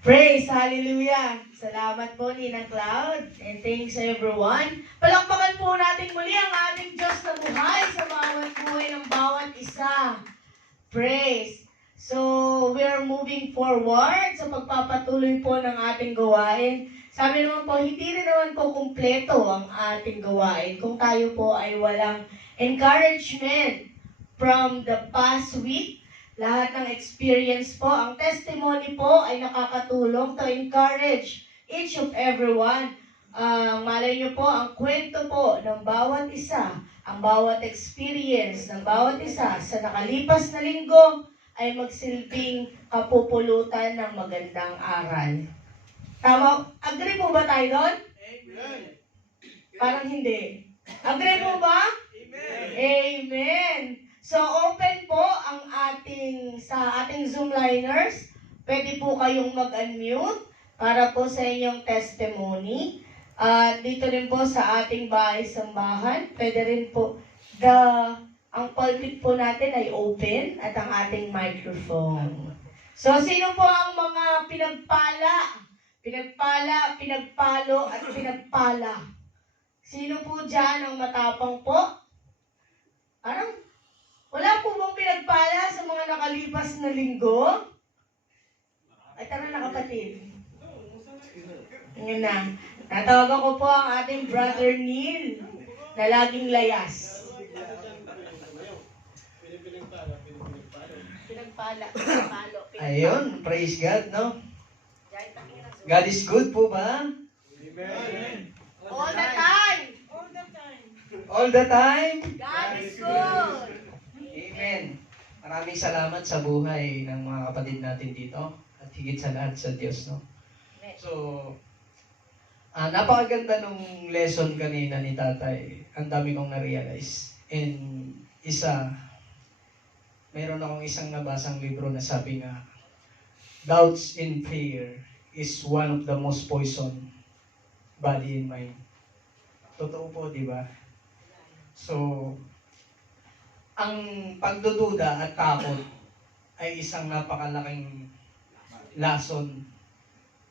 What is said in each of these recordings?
Praise, hallelujah! Salamat po, Ninang Cloud, and thanks everyone. Palakpakan po natin muli ang ating Diyos na buhay sa bawat buhay ng bawat isa. Praise! So, we are moving forward sa pagpapatuloy po ng ating gawain. Sabi naman po, hindi rin naman po kumpleto ang ating gawain kung tayo po ay walang encouragement from the past week. Lahat ng experience po, ang testimony po ay nakakatulong to encourage each of everyone. Malay nyo po, ang kwento po ng bawat isa, ang bawat experience ng bawat isa sa nakalipas na linggo ay magsilbing kapupulutan ng magandang aral. Tama? Agree po ba tayo doon? Amen. Parang hindi. Agree po ba? Amen. Amen. So, open po ang sa ating Zoom liners. Pwede po kayong mag-unmute para po sa inyong testimony. Dito rin po sa ating bahay-sambahan, pwede rin po, ang pulpit po natin ay open at ang ating microphone. So, sino po ang mga pinagpalo at pinagpala? Sino po dyan ang matapang po? Parang, wala po bang pinagpala sa mga nakalipas na linggo? Ay, tara na kapatid. Ngayon na. Natawagan ko po ang ating brother Neil na laging layas. Pinagpalo. Ayun, praise God, no? God is good po ba? Amen. All the time. All the time? God is good. Amen. Maraming salamat sa buhay ng mga kapatid natin dito at higit sa lahat sa Diyos, no? So, napakaganda nung lesson kanina ni Tatay. Ang dami kong na-realize. And meron akong isang nabasang libro na sabi nga, doubts and fear is one of the most poison body and mind. Totoo po, di ba? So, ang pagdududa at takot ay isang napakalaking lason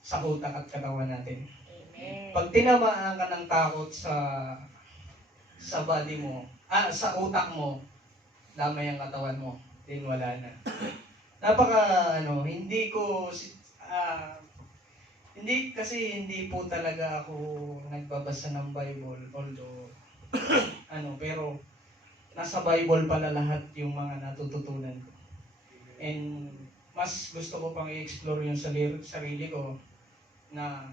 sa utak at katawan natin. Amen. Pag tinamaan ka ng takot sa body mo, sa utak mo, damay ang katawan mo, din wala na. Hindi po talaga ako nagbabasa ng Bible, although, pero nasa Bible pala lahat yung mga natututunan ko. And mas gusto ko pang i-explore yung sarili ko na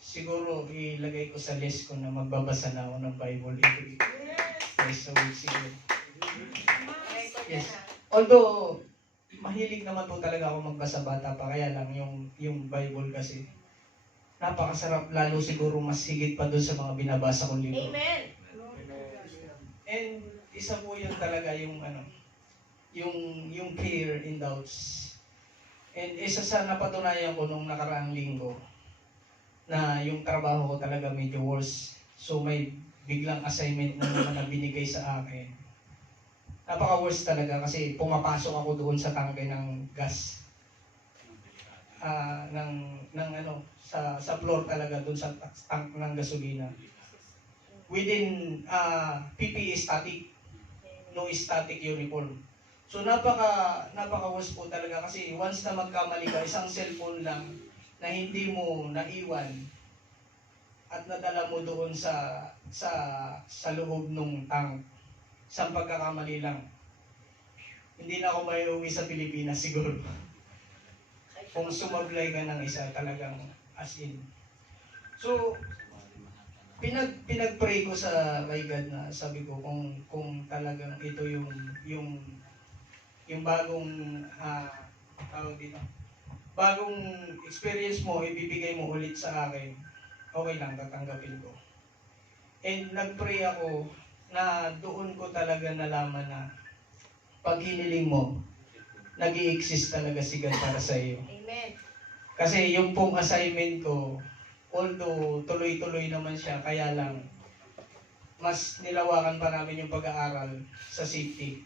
siguro ilagay ko sa list ko na magbabasa na ako ng Bible every twice a week siguro. Yes. Although, mahilig naman po talaga ako magbasa bata pa, kaya lang yung Bible kasi napakasarap, lalo siguro mas higit pa doon sa mga binabasa kong libro. Amen. And isa po yun talaga yung fear and doubts. And isa sa napatunayan ko nung nakaraang linggo na yung trabaho ko talaga medyo worse. So may biglang assignment na naman na binigay sa akin. Napaka-worse talaga kasi pumapasok ako doon sa tangke ng gas. Sa floor talaga doon sa tank ng gasolina. Within PPE static, no static uniform. So napaka-worst po talaga kasi once na magkamali ka, isang cellphone lang na hindi mo naiwan at nadala mo doon sa loob ng tank, sa pagkakamali lang. Hindi na ako maiuwi sa Pilipinas siguro. Kung sumablay ka ng isa talagang as in. So, pinag-pray ko sa kay God na sabi ko kung talagang ito yung bagong bagong experience mo, ibibigay mo ulit sa akin, okay lang, tatanggapin ko. And nag-pray ako na doon ko talaga nalaman na pag hiniling mo, nag-i-exist talaga si God para sa iyo. Amen. Kasi yung pong assignment ko, although tuloy-tuloy naman siya, kaya lang mas nilawakan pa namin yung pag-aaral sa safety.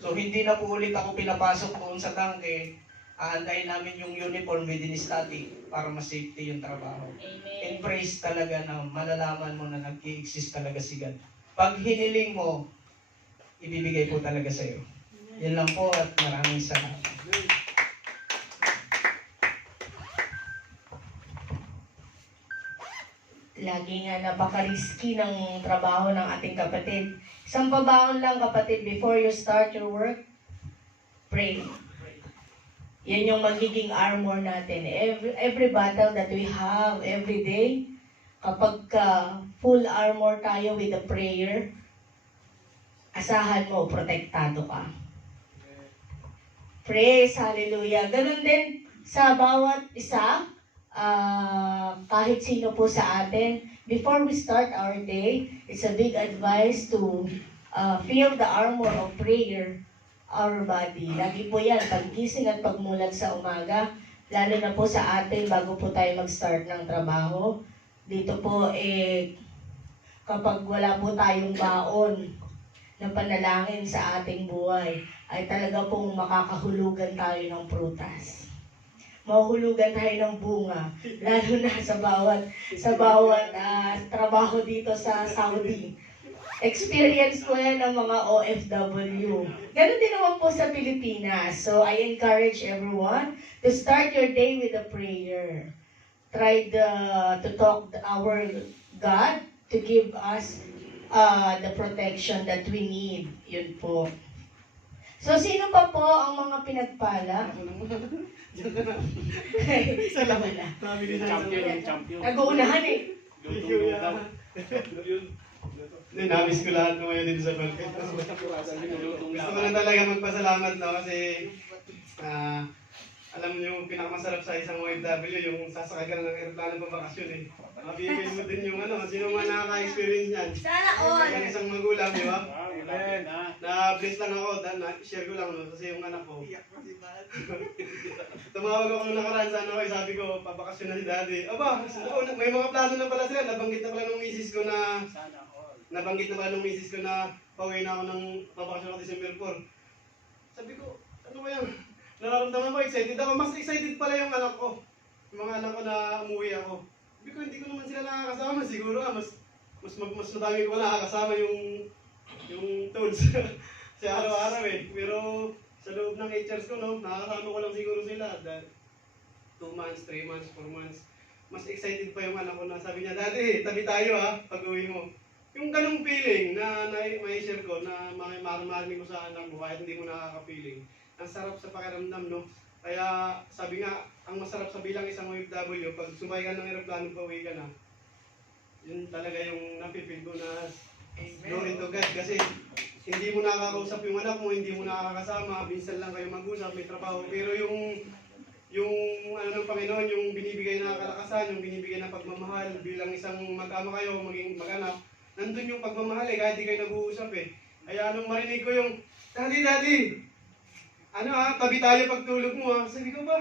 So hindi na po ulit ako pinapasok doon sa tangke aantayin namin yung uniform within static para mas safety yung trabaho. And Amen. praise talaga na malalaman mo na nag-i-exist talaga si God. Pag hiniling mo, ibibigay po talaga sa iyo. Yan lang po at maraming salamat. Lagi nga napaka-risky ng trabaho ng ating kapatid. Isang pabaon lang kapatid, before you start your work, pray. Yan yung magiging armor natin. Every battle that we have every day, kapag full armor tayo with a prayer, asahan mo, protektado ka. Praise, hallelujah. Ganun din sa bawat isa, kahit sino po sa atin, before we start our day, it's a big advice to feel the armor of prayer, our body. Lagi po yan, paggising at pagmulat sa umaga, lalo na po sa atin bago po tayo mag-start ng trabaho. Dito po, kapag wala po tayong baon na panalangin sa ating buhay, ay talaga pong makakahulugan tayo ng prutas. Mahuhulugan tayo ng bunga, lalo na sa bawat trabaho dito sa Saudi. Experience ko yan ng mga OFW. Ganun din naman po sa Pilipinas. So I encourage everyone to start your day with a prayer. Try to talk our God to give us the protection that we need. Yun po. So sino pa po ang mga pinagpala? Isa lang na. Champion. Nag-uunahan eh. Hindi, namiss ko lahat ng ngayon din sa Balkan. Gusto ko na talaga magpasalamat kasi alam niyo yung pinakamasarap sa isang OFW, yung sasakay ka na ng aeroplano pa bakasyon eh. Mabibigay mo din yung sino man nakaka-experience yan. Sana all! Yung isang magulang, di ba? Amen. Na-bless lang ako, share ko lang kasi yung anak ko. Tumawag ako nung nakaraan sa ano, sabi ko, papakasyon na si daddy. Aba, may mga plano na pala sila, nabanggit na pala nung misis ko na pauwi na ako ng papakasyon ako December 4. Sabi ko, ano ba yan? Nararamdaman ko, excited ako. Mas excited pala yung anak ko. Yung mga anak ko na umuwi ako. Sabi ko, hindi ko naman sila nakakasama. Siguro mas madami ko nakakasama yung tools sa araw-araw eh. Pero sa loob ng 8 years ko, nakakasama ko lang siguro sila. 2 months, 3 months, 4 months. Mas excited pa yung anak ko na sabi niya, Daddy, tabi tayo pag uwi mo. Yung ganong feeling na may share ko na marinig mo sa anak mo kahit hindi mo nakaka-feeling. Ang sarap sa pakiramdam, no? Kaya sabi nga, ang masarap sa bilang isang OFW, pag sumay ka ng aeroplano, pauwi ka na. Yun talaga yung napipil ko na glory to God. Kasi hindi mo nakakausap yung anak mo, hindi mo nakakasama, minsan lang kayo mag-usap, may trabaho. Pero yung ng Panginoon, yung binibigay na kalakasan, yung binibigay na pagmamahal bilang isang mag-ama kayo, maging mag-anak, nandun yung pagmamahal kahit di kayo nag-uusap Kaya nung marinig ko yung, Daddy, tabi tayo pagtulog mo Sabi ko ba,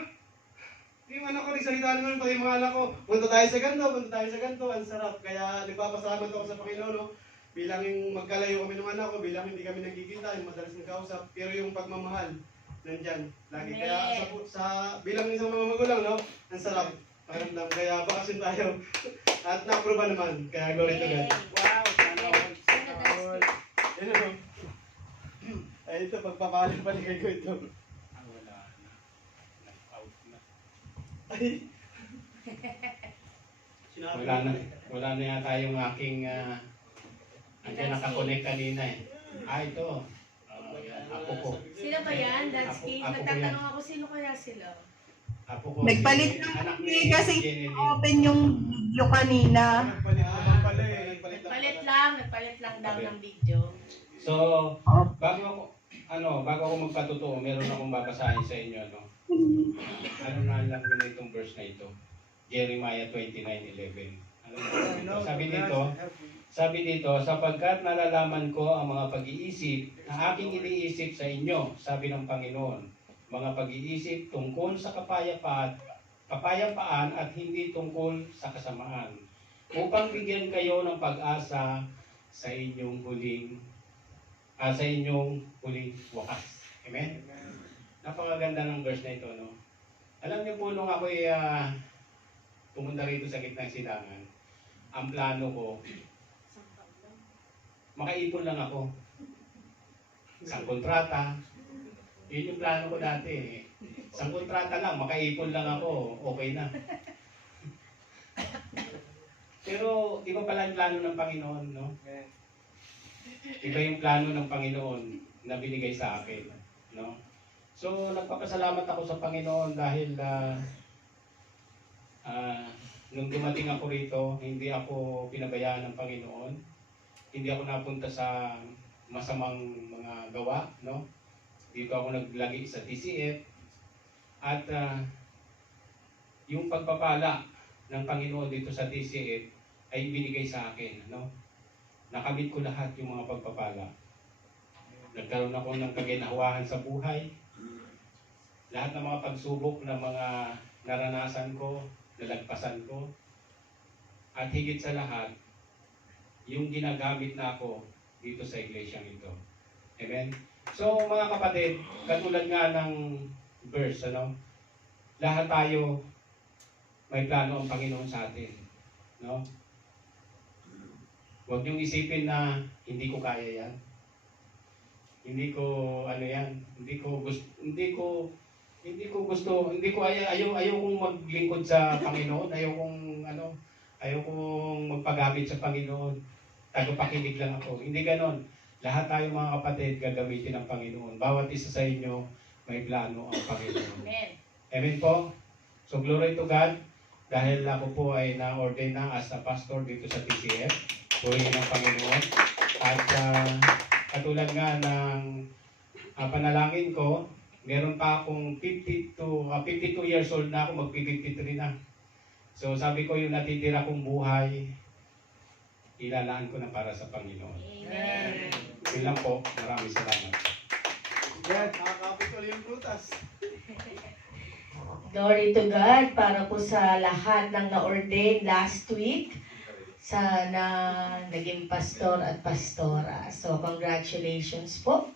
yung anak ko, nagsalita naman pati yung mga anak ko, punta tayo sa ganito, ang sarap. Kaya nagpapasalamat ako sa Panginoon, bilang yung magkalayo kami ng anak ko, bilang hindi kami nagkikita, yung madalas nagkausap, pero yung pagmamahal, nandyan, lagi. Kaya bilang isang mga magulang, ang sarap, pakiramdam. Kaya bakasyon tayo, at na-approve naman, kaya glory to God. Wow, sana all. Yan ay ito, pagpapaling-paligay ko ito. Wala na. Nag-out na. Ay. Wala na yata yung aking andyan nakakonect kanina ito. Yan, apo ko. Sino ba yan? That's Apo- Kate. apo ko Nagtatanong yan. ako, sino kaya sila? Apo ko. Nagpalit si lang anak kami ni kasi Jenny Lee. open yung video kanina. Nagpalit lang daw ng video. So, bago ako magpatotoo, meron akong babasahin sa inyo, Ano na lang yun itong verse na ito? Jeremiah 29:11. Sabi dito, sapagkat nalalaman ko ang mga pag-iisip na aking iniisip sa inyo, sabi ng Panginoon, mga pag-iisip tungkol sa kapayapaan at hindi tungkol sa kasamaan, upang bigyan kayo ng pag-asa sa inyong huling wakas. Amen? Napakaganda ng verse na ito, Alam niyo po, nung ako'y pumunta rito sa gitnang silangan, ang plano ko, makaipon lang ako. Isang kontrata. Yun yung plano ko dati. Isang kontrata lang, makaipon lang ako, okay na. Pero iba pala yung plano ng Panginoon, no? Iba yung plano ng Panginoon na binigay sa akin, no? So, nagpapasalamat ako sa Panginoon dahil nung dumating ako rito, hindi ako pinabayaan ng Panginoon. Hindi ako napunta sa masamang mga gawa, no? Dito ako naglagi sa TCF. At yung pagpapala ng Panginoon dito sa TCF ay binigay sa akin, no? Nakamit ko lahat yung mga pagpapala. Nagkaroon ako ng kaginawahan sa buhay. Lahat ng mga pagsubok na mga naranasan ko, nalagpasan ko. At higit sa lahat, yung ginagamit na ako dito sa iglesyang ito. Amen? So mga kapatid, katulad nga ng verse, ano? Lahat tayo may plano ang Panginoon sa atin. No? Huwag niyong isipin na hindi ko kaya yan. Hindi ko ayaw kong maglingkod sa Panginoon, ayaw kong magpagamit sa Panginoon. Tagapakinig lang ako. Hindi ganon. Lahat tayo mga kapatid gagamitin ng Panginoon. Bawat isa sa inyo may plano ang Panginoon. Amen. Amen po. So glory to God. Dahil ako po ay na-ordain na as a pastor dito sa TCF. Purihin ng Panginoon. At katulad nga ng panalangin ko, meron pa akong 52 years old na ako, mag-53 na. So sabi ko yung natitira kong buhay, ilalaan ko na para sa Panginoon. Amen. Yun lang po. Maraming salamat. Yan, nakakapit ulit yung prutas. Glory to God para po sa lahat ng na-ordain last week sa naging pastor at pastora. So, congratulations po.